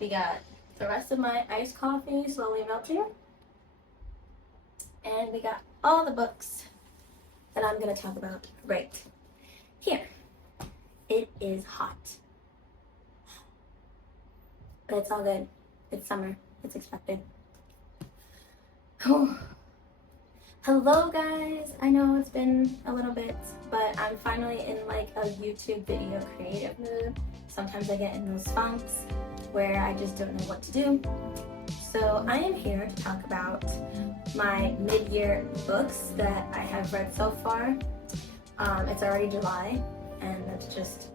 We got the rest of my iced coffee slowly melting. And we got all the books that I'm going to talk about right here. It is hot. But it's all good. It's summer. It's expected. Oh. Hello guys! I know it's been a little bit, but I'm finally in like a YouTube video creative mood. Sometimes I get in those funks where I just don't know what to do. So I am here to talk about my mid-year books that I have read so far. It's already July, and that's just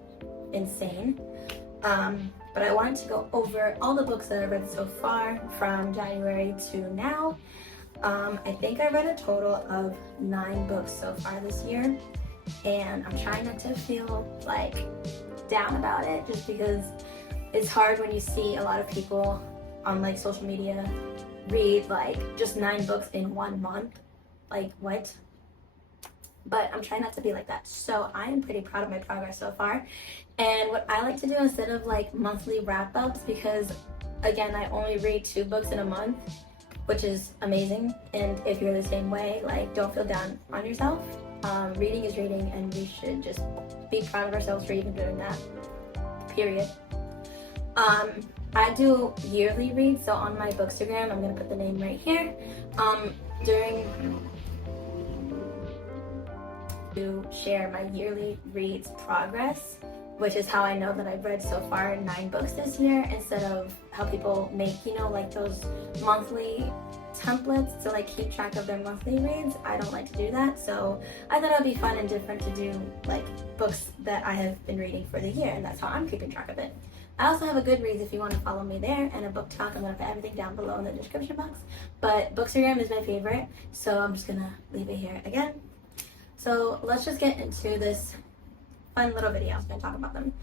insane. But I wanted to go over all the books that I've read so far from January to now. I think I read a total of 9 books so far this year, and I'm trying not to feel like down about it, just because it's hard when you see a lot of people on like social media read like just 9 books in 1 month. Like, what? But I'm trying not to be like that. So I am pretty proud of my progress so far. And what I like to do instead of like monthly wrap-ups, because again, I only read 2 books in a month, which is amazing. And if you're the same way, like, don't feel down on yourself. Reading is reading, and we should just be proud of ourselves for even doing that, period. I do yearly reads, so on my Bookstagram, I'm gonna put the name right here, to share my yearly reads progress, which is how I know that I've read so far 9 books this year, instead of how people make, you know, like those monthly templates to like keep track of their monthly reads. I don't like to do that, so I thought it would be fun and different to do like books that I have been reading for the year, and that's how I'm keeping track of it. I also have a Goodreads if you want to follow me there, and a Booktok. I'm going to put everything down below in the description box, but Bookstagram is my favorite, so I'm just going to leave it here again. So let's just get into this fun little video. I was going to talk about them.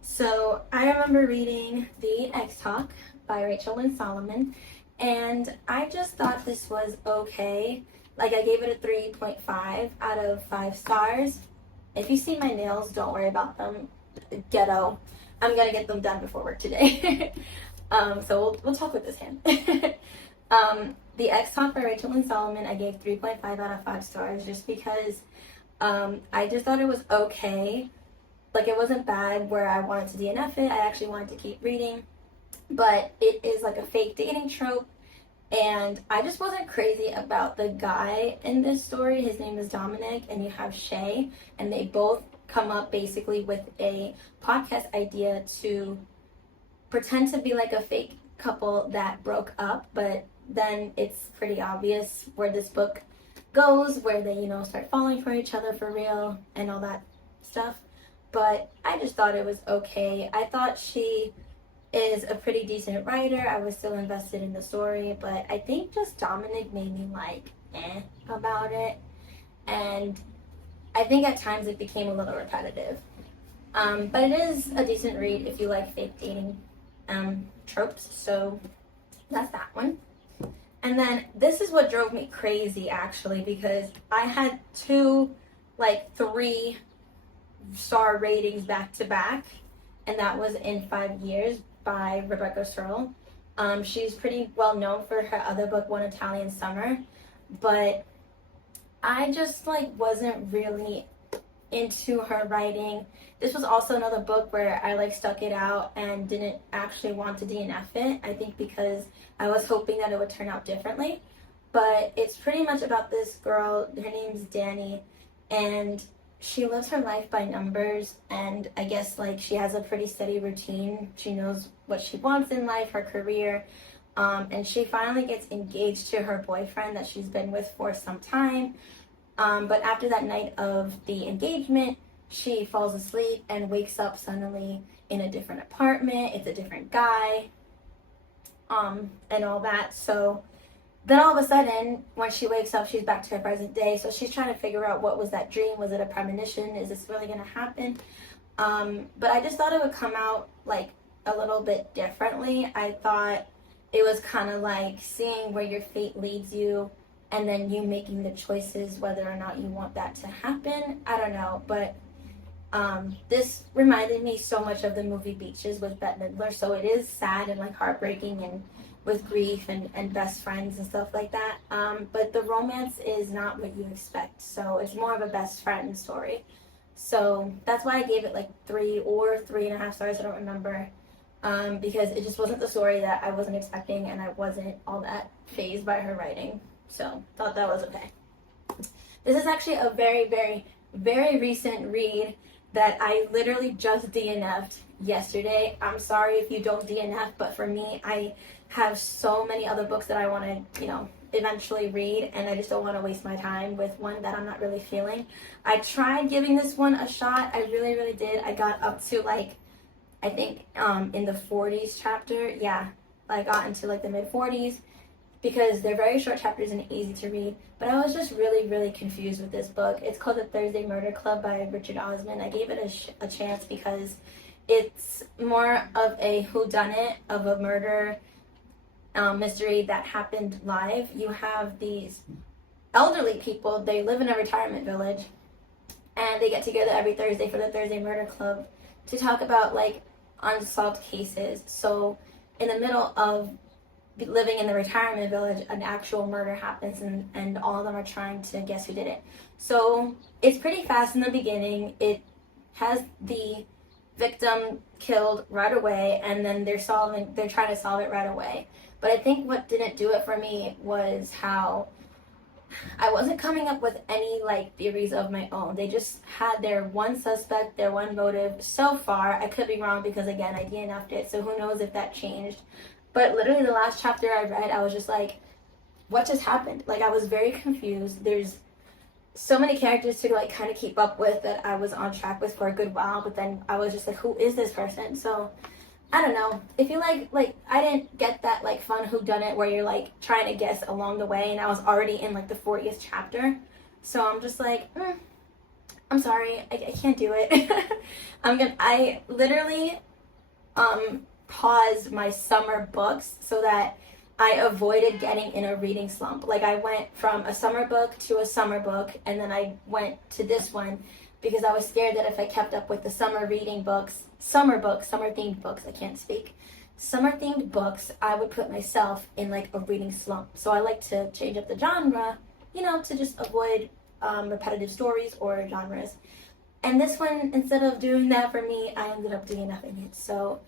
So I remember reading The X-Talk by Rachel Lynn Solomon, and I just thought this was okay. Like, I gave it a 3.5 out of 5 stars. If you see my nails, don't worry about them. Ghetto. I'm going to get them done before work today. So we'll talk with this hand. The X-Talk by Rachel Lynn Solomon, I gave 3.5 out of 5 stars just because I just thought it was okay. Like, it wasn't bad where I wanted to DNF it. I actually wanted to keep reading. But it is like a fake dating trope. And I just wasn't crazy about the guy in this story. His name is Dominic, and you have Shay. And they both come up basically with a podcast idea to pretend to be like a fake couple that broke up. But then it's pretty obvious where this book goes, where they, you know, start falling for each other for real and all that stuff. But I just thought it was okay. I thought she is a pretty decent writer. I was still invested in the story, but I think just Dominic made me like about it, and I think at times it became a little repetitive. But it is a decent read if you like fake dating tropes, so that's that one. And then this is what drove me crazy actually, because I had 2 like 3-star ratings back to back, and that was In 5 Years by Rebecca Searle. She's pretty well known for her other book, One Italian Summer, but I just like wasn't really into her writing. This was also another book where I like stuck it out and didn't actually want to DNF it, I think because I was hoping that it would turn out differently. But it's pretty much about this girl, her name's Dani, and she lives her life by numbers, and I guess like she has a pretty steady routine. She knows what she wants in life, her career, and she finally gets engaged to her boyfriend that she's been with for some time. But after that night of the engagement, she falls asleep and wakes up suddenly in a different apartment. It's a different guy, and all that. So then all of a sudden, when she wakes up, she's back to her present day. So she's trying to figure out, what was that dream? Was it a premonition? Is this really going to happen? But I just thought it would come out like a little bit differently. I thought it was kind of like seeing where your fate leads you, and then you making the choices whether or not you want that to happen. I don't know, but This reminded me so much of the movie Beaches with Bette Midler, so it is sad and like heartbreaking and with grief and best friends and stuff like that. But the romance is not what you expect, so it's more of a best friend story. So that's why I gave it like 3 or 3.5 stars, I don't remember, because it just wasn't the story that I wasn't expecting, and I wasn't all that fazed by her writing. So thought that was okay. This is actually a very, very, very recent read that I literally just DNF'd yesterday. I'm sorry if you don't DNF, but for me, I have so many other books that I want to, eventually read, and I just don't want to waste my time with one that I'm not really feeling. I tried giving this one a shot. I really, really did. I got up to like, I think in the 40s chapter. Yeah, I got into like the mid 40s because they're very short chapters and easy to read. But I was just really, really confused with this book. It's called The Thursday Murder Club by Richard Osman. I gave it a chance because it's more of a whodunit of a murder mystery that happened live. You have these elderly people, they live in a retirement village, and they get together every Thursday for the Thursday Murder Club to talk about like unsolved cases. So in the middle of living in the retirement village, an actual murder happens, and all of them are trying to guess who did it. So it's pretty fast in the beginning. It has the victim killed right away, and then they're trying to solve it right away. But I think what didn't do it for me was how I wasn't coming up with any like theories of my own. They just had their one suspect, their one motive. So far, I could be wrong because again, I DNF'd it, so who knows if that changed. But literally the last chapter I read, I was just like, what just happened? Like, I was very confused. There's so many characters to like kind of keep up with that I was on track with for a good while, but then I was just like, who is this person? So I don't know. If you like I didn't get that like fun whodunit where you're like trying to guess along the way, and I was already in like the 40th chapter. So I'm just like, I'm sorry, I can't do it. I literally paused my summer books so that I avoided getting in a reading slump. Like, I went from a summer book to a summer book, and then I went to this one because I was scared that if I kept up with the summer reading books, summer themed books, I can't speak, summer themed books, I would put myself in like a reading slump. So I like to change up the genre, to just avoid repetitive stories or genres. And this one, instead of doing that for me, I ended up DNFing it. So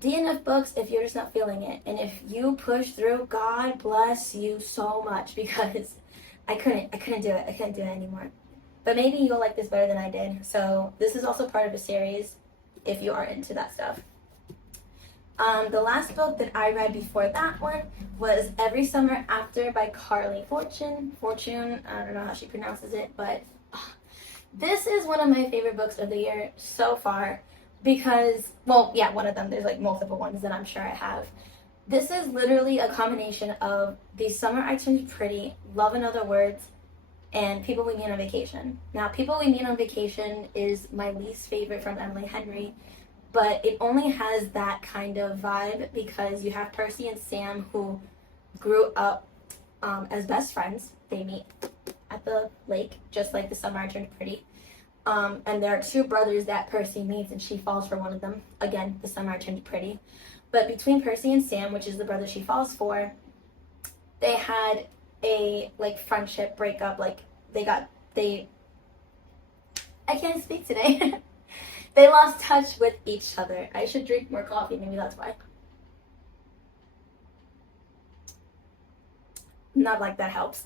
DNF books if you're just not feeling it. And if you push through, God bless you so much, because I couldn't do it. I couldn't do it anymore. But maybe you'll like this better than I did. So this is also part of a series if you are into that stuff. The last book that I read before that one was Every Summer After by Carly Fortune. I don't know how she pronounces it, but this is one of my favorite books of the year so far because, one of them. There's like multiple ones that I'm sure I have. This is literally a combination of The Summer I Turned Pretty, Love in Other Words, and People We Meet on Vacation. Now, People We Meet on Vacation is my least favorite from Emily Henry, but it only has that kind of vibe because you have Percy and Sam who grew up as best friends. They meet at the lake, just like The Summer I Turned Pretty. And there are two brothers that Percy meets, and she falls for one of them. Again, The Summer I Turned Pretty. But between Percy and Sam, which is the brother she falls for, they had a friendship breakup. I can't speak today. They lost touch with each other. I should drink more coffee, maybe that's why. Not like that helps.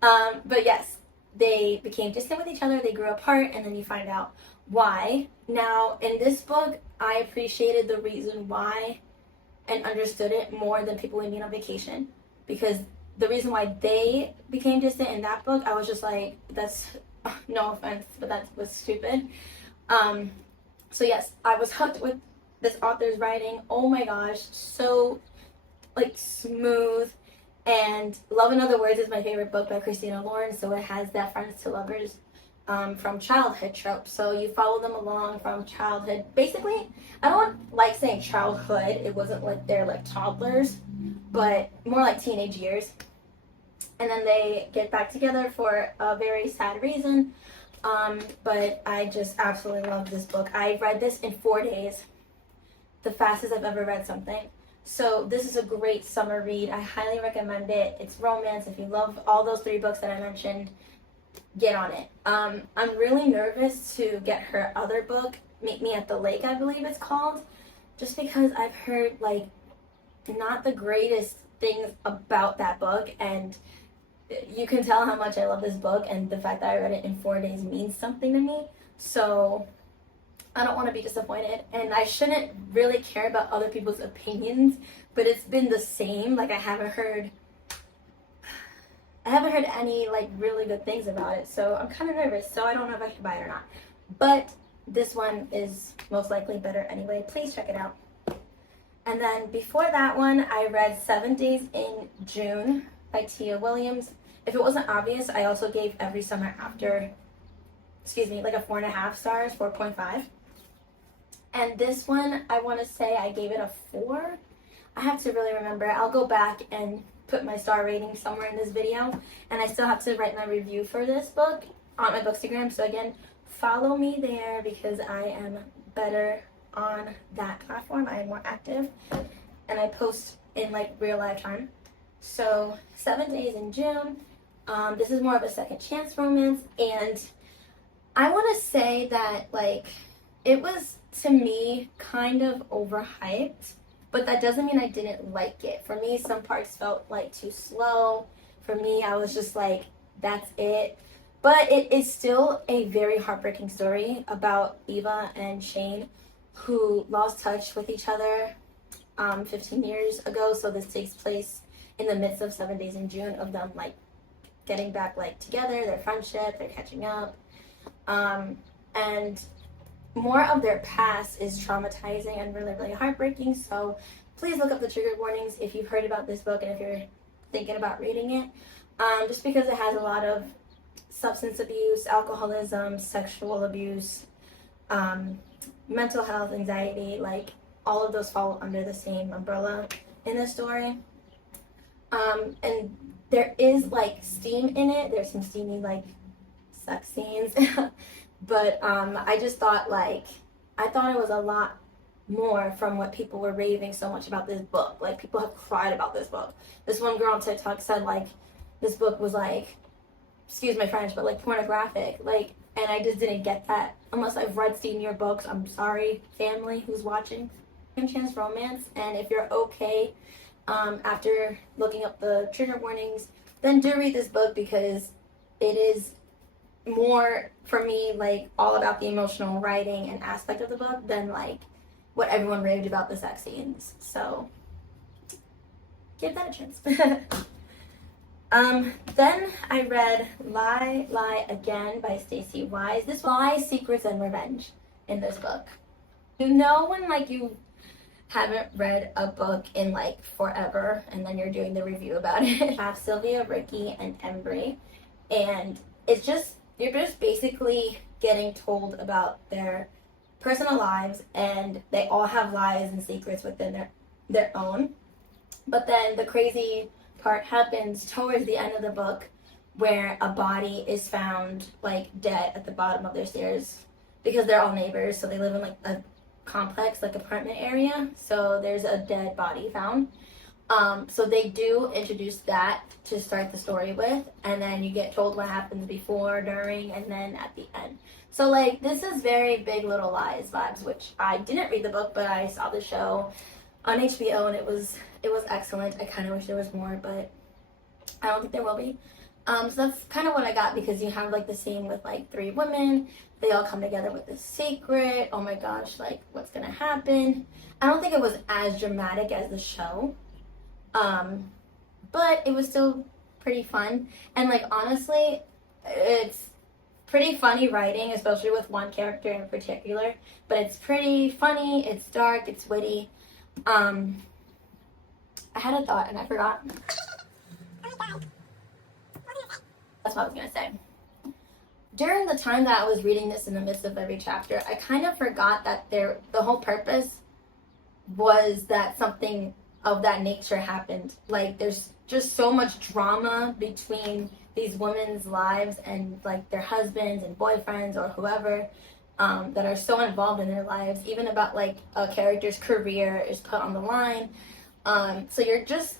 But yes, they became distant with each other, they grew apart, and then you find out why. Now, in this book, I appreciated the reason why and understood it more than People We Meet on Vacation, because the reason why they became distant in that book, I was just like, that's, no offense, but that was stupid. So yes, I was hooked with this author's writing. Oh my gosh, so smooth. And Love in Other Words is my favorite book by Christina Lauren, so it has that friends to lovers from childhood trope. So you follow them along from childhood. Basically, I don't like saying childhood. It wasn't like they're like toddlers, but more like teenage years. And then they get back together for a very sad reason. But I just absolutely love this book. I read this in 4 days, the fastest I've ever read something. So this is a great summer read. I highly recommend it. It's romance. If you love all those 3 books that I mentioned, get on it. I'm really nervous to get her other book, Meet Me at the Lake, I believe it's called, just because I've heard like not the greatest things about that book, and you can tell how much I love this book, and the fact that I read it in 4 days means something to me. So I don't want to be disappointed, and I shouldn't really care about other people's opinions, but it's been the same. Like, I haven't heard any like really good things about it, so I'm kind of nervous. So I don't know if I should buy it or not, but this one is most likely better anyway. Please check it out. And then before that one, I read 7 Days in June by Tia Williams. If it wasn't obvious, I also gave Every Summer After, like a 4.5 stars, 4.5. And this one, I want to say I gave it a 4. I have to really remember. I'll go back and put my star rating somewhere in this video. And I still have to write my review for this book on my Bookstagram. So again, follow me there because I am better on that platform. I am more active and I post in like real life time. So 7 Days in June. This is more of a second chance romance, and I want to say that like it was, to me, kind of overhyped, but that doesn't mean I didn't like it. For me, some parts felt like too slow. For me, I was just like, that's it. But it is still a very heartbreaking story about Eva and Shane, who lost touch with each other 15 years ago. So this takes place in the midst of 7 Days in June, of them like getting back like together, their friendship, they're catching up. And more of their past is traumatizing and really, really heartbreaking. So please look up the trigger warnings if you've heard about this book and if you're thinking about reading it. Just because it has a lot of substance abuse, alcoholism, sexual abuse, mental health, anxiety, like all of those fall under the same umbrella in this story. And there is like steam in it. There's some steamy like sex scenes. But I just thought I thought it was a lot more from what people were raving so much about this book. Like, people have cried about this book. This one girl on TikTok said like this book was like, excuse my French, but like pornographic. Like, and I just didn't get that. Unless I've read senior books. I'm sorry, family who's watching. Chance romance, and if you're okay after looking up the trigger warnings, then do read this book, because it is more, for me, like all about the emotional writing and aspect of the book than like what everyone raved about the sex scenes. So give that a chance. Then I read Lie, Lie Again by Stacey Wise. This Lies, Secrets, and Revenge in this book. You know when like you haven't read a book in like forever and then you're doing the review about it. I have Sylvia, Ricky, and Embry, and it's just, you're just basically getting told about their personal lives, and they all have lies and secrets within their own. But then the crazy part happens towards the end of the book, where a body is found like dead at the bottom of their stairs, because they're all neighbors, so they live in like a complex, like apartment area. So there's a dead body found. So they do introduce that to start the story with, and then you get told what happens before, during, and then at the end. So like, this is very Big Little Lies vibes, which I didn't read the book, but I saw the show on HBO, and it was excellent. I kind of wish there was more, but I don't think there will be. So that's kind of what I got, because you have like the scene with like 3 women. They all come together with this secret. Oh my gosh, like what's gonna happen? I don't think it was as dramatic as the show, but it was still pretty fun. And like, honestly, it's pretty funny writing, especially with one character in particular. But it's pretty funny. It's dark. It's witty. I had a thought and I forgot. That's what I was gonna say. During the time that I was reading this in the midst of every chapter, I kind of forgot that the whole purpose was that something of that nature happened. Like, there's just so much drama between these women's lives and like their husbands and boyfriends or whoever that are so involved in their lives, even about like a character's career is put on the line. So you're just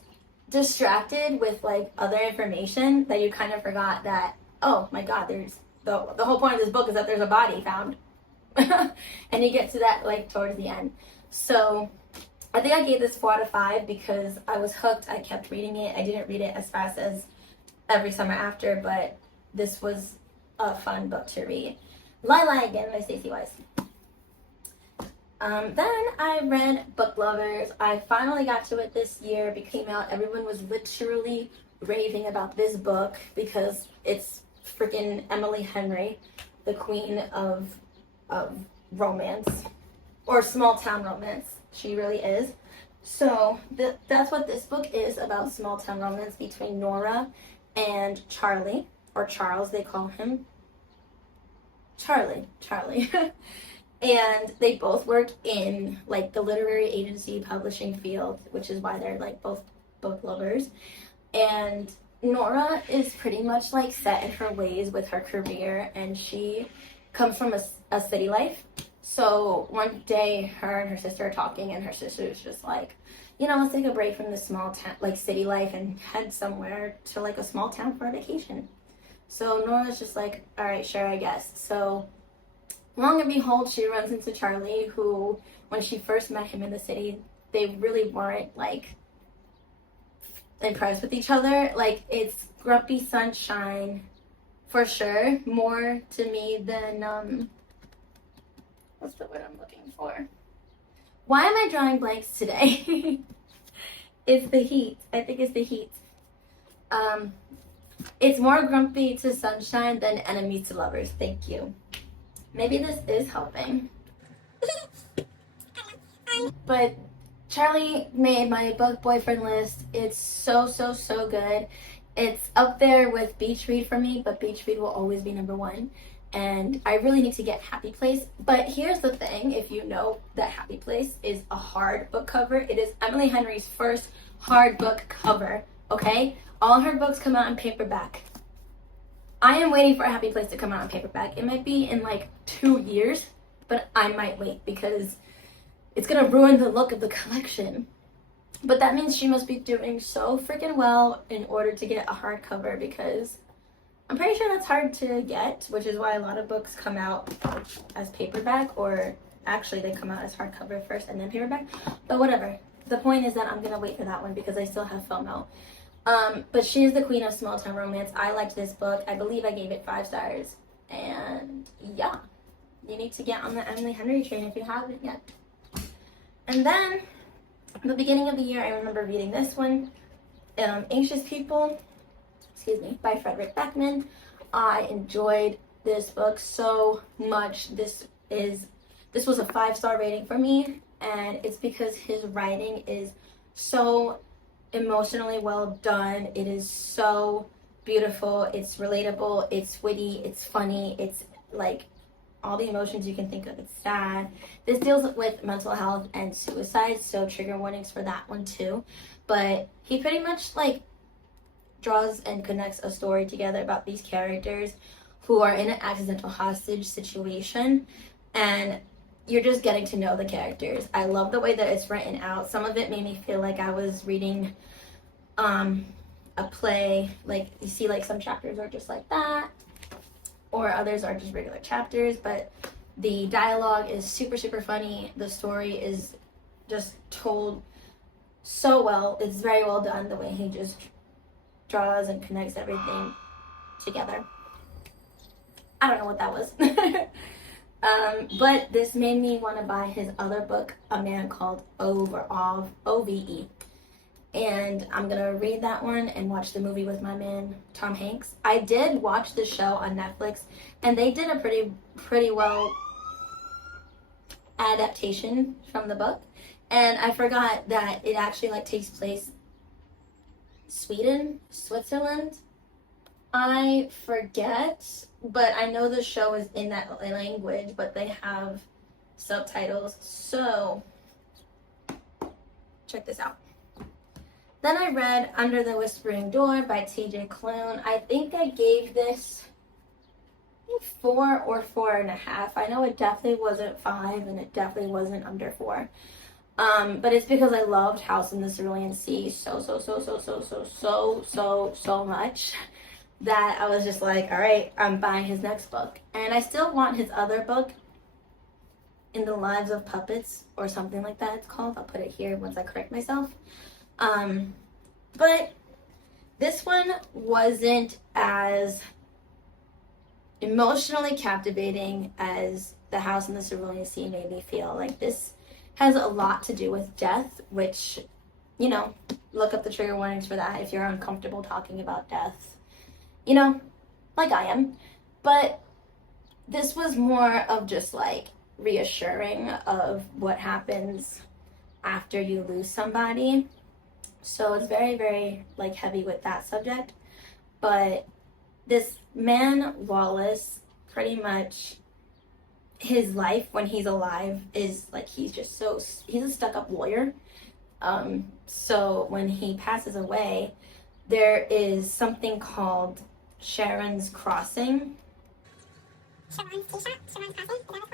distracted with like other information that you kind of forgot that, oh my god, there's the whole point of this book is that there's a body found. And you get to that like towards the end. So I think I gave this 4 out of 5 because I was hooked. I kept reading it. I didn't read it as fast as every summer after, but this was a fun book to read. Lila again by Stacey Wise. Then I read Book Lovers. I finally got to it this year. It came out. Everyone was literally raving about this book because it's freaking Emily Henry, the queen of romance, or small town romance. She really is. So that's what this book is about, small town romance between Nora and Charlie, or Charles they call him. Charlie. And they both work in like the literary agency publishing field, which is why they're like both book lovers. And Nora is pretty much like set in her ways with her career, and she comes from a city life. So one day her and her sister are talking, and her sister is just like, you know, let's take a break from the small town, like city life, and head somewhere to like a small town for a vacation. So Nora's just like, all right, sure, I guess. So long and behold, she runs into Charlie, who, when she first met him in the city, they really weren't like impressed with each other. Like, it's grumpy sunshine for sure, more to me than what's the word I'm looking for? Why am I drawing blanks today? It's the heat. I think it's the heat. It's more grumpy to sunshine than enemies to lovers. Thank you. Maybe this is helping. But Charlie made my book boyfriend list. It's so good. It's up there with Beach Read for me, but Beach Read will always be number 1. And I really need to get Happy Place. But here's the thing, if you know that Happy Place is a hard book cover, it is Emily Henry's first hard book cover, okay? All her books come out in paperback. I am waiting for a Happy Place to come out in paperback. It might be in like 2 years, but I might wait because it's gonna ruin the look of the collection. But that means she must be doing so freaking well in order to get a hardcover, because I'm pretty sure that's hard to get, which is why a lot of books come out as paperback, or actually they come out as hardcover first and then paperback. But whatever. The point is that I'm gonna wait for that one because I still have FOMO. But she is the queen of small town romance. I liked this book. I believe I gave it 5 stars. And yeah, you need to get on the Emily Henry train if you haven't yet. And then, the beginning of the year, I remember reading this one, Anxious People, by Frederick Beckman. I enjoyed this book so much. This was a 5-star rating for me, and it's because his writing is so emotionally well done. It is so beautiful. It's relatable. It's witty. It's funny. It's like all the emotions you can think of. It's sad. This deals with mental health and suicide, so trigger warnings for that one too. But he pretty much like draws and connects a story together about these characters who are in an accidental hostage situation, and you're just getting to know the characters. I love the way that it's written out. Some of it made me feel like I was reading a play. Like, you see, like, some chapters are just like that, or others are just regular chapters, but the dialogue is super funny. The story is just told so well. It's very well done, the way he just draws and connects everything together. I don't know what that was. But this made me want to buy his other book, A Man Called Ove, O-V-E. And I'm going to read that one and watch the movie with my man, Tom Hanks. I did watch the show on Netflix, and they did a pretty well adaptation from the book. And I forgot that it actually like takes place Switzerland. I forget, but I know the show is in that language, but they have subtitles, so check this out. Then I read Under the Whispering Door by TJ Klune. I think I gave this 4 or 4.5. I know it definitely wasn't 5 and it definitely wasn't under 4. But it's because I loved House in the Cerulean Sea so much that I was just like, all right, I'm buying his next book. And I still want his other book, In the Lives of Puppets, or something like that it's called. I'll put it here once I correct myself. But this one wasn't as emotionally captivating as The House in the Cerulean Sea made me feel. Like, this has a lot to do with death, which, you know, look up the trigger warnings for that if you're uncomfortable talking about death, you know, like I am. But this was more of just like reassuring of what happens after you lose somebody. So it's very, very like heavy with that subject. But this man, Wallace, pretty much his life when he's alive is like, he's a stuck-up lawyer. So when he passes away, there is something called Sharon's Crossing. Sharon's Crossing? Is that what it's called?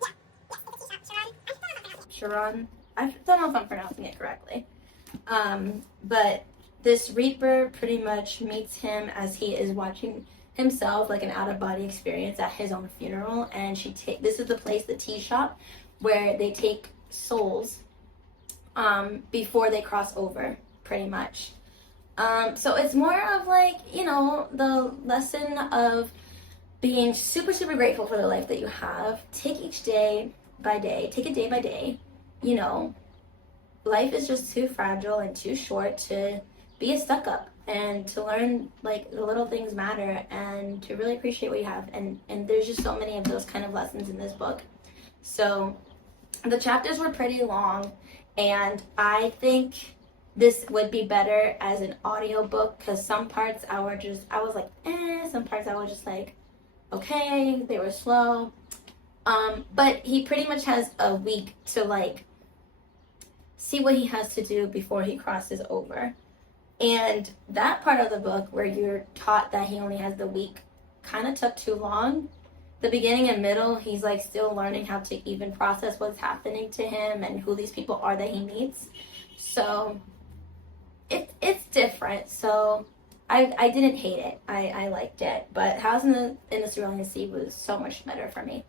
Yeah. Yes, Sharon. I don't know if I'm pronouncing it correctly. But this Reaper pretty much meets him as he is watching himself, like an out-of-body experience, at his own funeral. And this is the place, the tea shop, where they take souls before they cross over, pretty much. So it's more of like, you know, the lesson of being super, super grateful for the life that you have. Take each day by day, take it day by day. You know, life is just too fragile and too short to be a stuck-up, and to learn like the little things matter, and to really appreciate what you have. And there's just so many of those kind of lessons in this book. So the chapters were pretty long, and I think this would be better as an audiobook, because some parts I was like, some parts I was just like, okay, they were slow. But he pretty much has a week to like see what he has to do before he crosses over. And that part of the book where you're taught that he only has the week kind of took too long. The beginning and middle, he's like still learning how to even process what's happening to him and who these people are that he meets. So it's different. So I didn't hate it. I liked it. But House in the Cerulean Sea was so much better for me.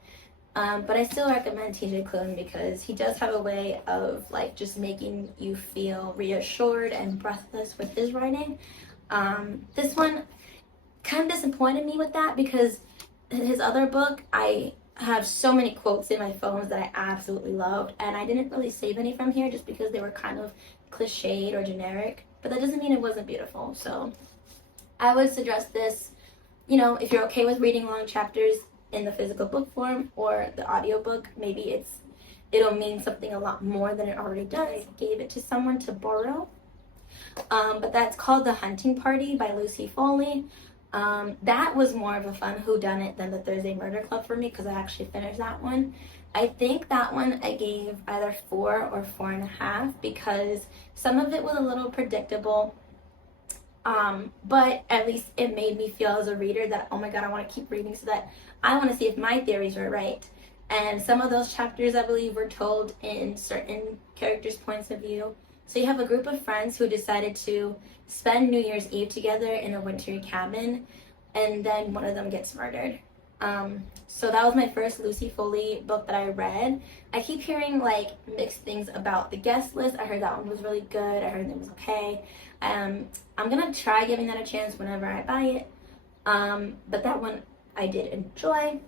But I still recommend TJ Klune because he does have a way of like just making you feel reassured and breathless with his writing. This one kind of disappointed me with that, because his other book, I have so many quotes in my phone that I absolutely loved, and I didn't really save any from here just because they were kind of cliched or generic, but that doesn't mean it wasn't beautiful. So I would suggest this, you know, if you're okay with reading long chapters in the physical book form or the audiobook. Maybe it'll mean something a lot more than it already does. I gave it to someone to borrow. But that's called The Hunting Party by Lucy Foley. That was more of a fun whodunit than the Thursday Murder Club for me, because I actually finished that one. I think that one I gave either 4 or 4.5 because some of it was a little predictable. But at least it made me feel as a reader that, oh my god, I want to keep reading so that I want to see if my theories were right. And some of those chapters, I believe, were told in certain characters' points of view. So you have a group of friends who decided to spend New Year's Eve together in a wintry cabin, and then one of them gets murdered. So that was my first Lucy Foley book that I read. I keep hearing like mixed things about the guest list. I heard that one was really good. I heard it was okay. I'm gonna try giving that a chance whenever I buy it. But that one I did enjoy.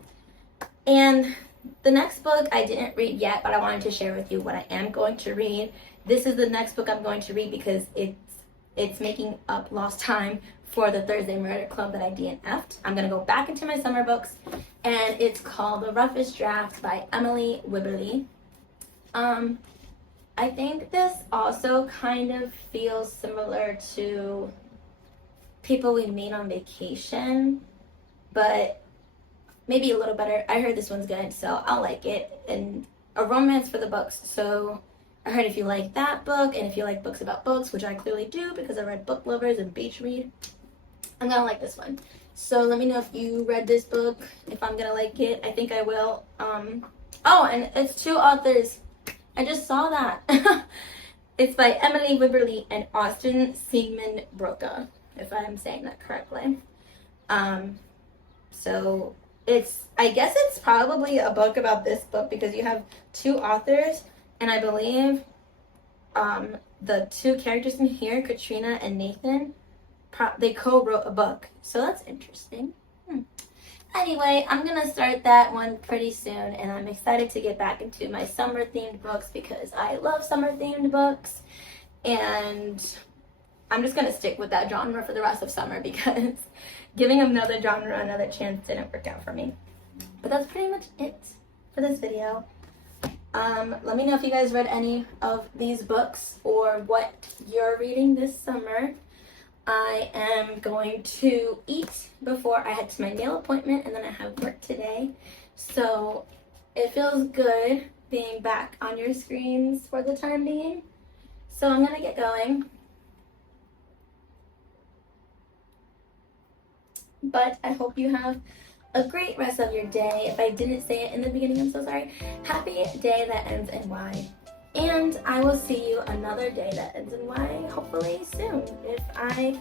And the next book I didn't read yet, but I wanted to share with you what I am going to read. This is the next book I'm going to read because it's making up lost time for the Thursday Murder Club that I DNF'd. I'm going to go back into my summer books, and it's called The Roughest Draft by Emily Wibberley. I think this also kind of feels similar to People We Meet on Vacation, but maybe a little better. I heard this one's good, so I'll like it. And a romance for the books, so I heard if you like that book, and if you like books about books, which I clearly do because I read Book Lovers and Beach Read, I'm gonna like this one. So let me know if you read this book, if I'm gonna like it. I think I will. Oh, and it's 2 authors. I just saw that. It's by Emily Wibberley and Austin Siegmund Broca, if I'm saying that correctly. So I guess it's probably a book about this book because you have 2 authors, and I believe the 2 characters in here, Katrina and Nathan, they co-wrote a book. So that's interesting. Anyway, I'm gonna start that one pretty soon, and I'm excited to get back into my summer themed books because I love summer themed books, and I'm just gonna stick with that genre for the rest of summer because giving another genre another chance didn't work out for me. But that's pretty much it for this video. Let me know if you guys read any of these books or what you're reading this summer. I am going to eat before I head to my nail appointment, and then I have work today. So it feels good being back on your screens for the time being. So I'm gonna get going. But I hope you have a great rest of your day. If I didn't say it in the beginning, I'm so sorry. Happy day that ends in Y. And I will see you another day that ends in Y, hopefully soon. If I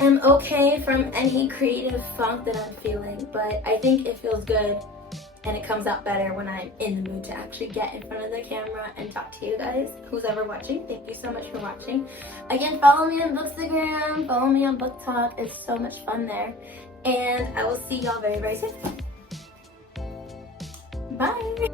am okay from any creative funk that I'm feeling. But I think it feels good and it comes out better when I'm in the mood to actually get in front of the camera and talk to you guys. Who's ever watching, thank you so much for watching. Again, follow me on Bookstagram, follow me on Booktok. It's so much fun there. And I will see y'all very, very soon. Bye!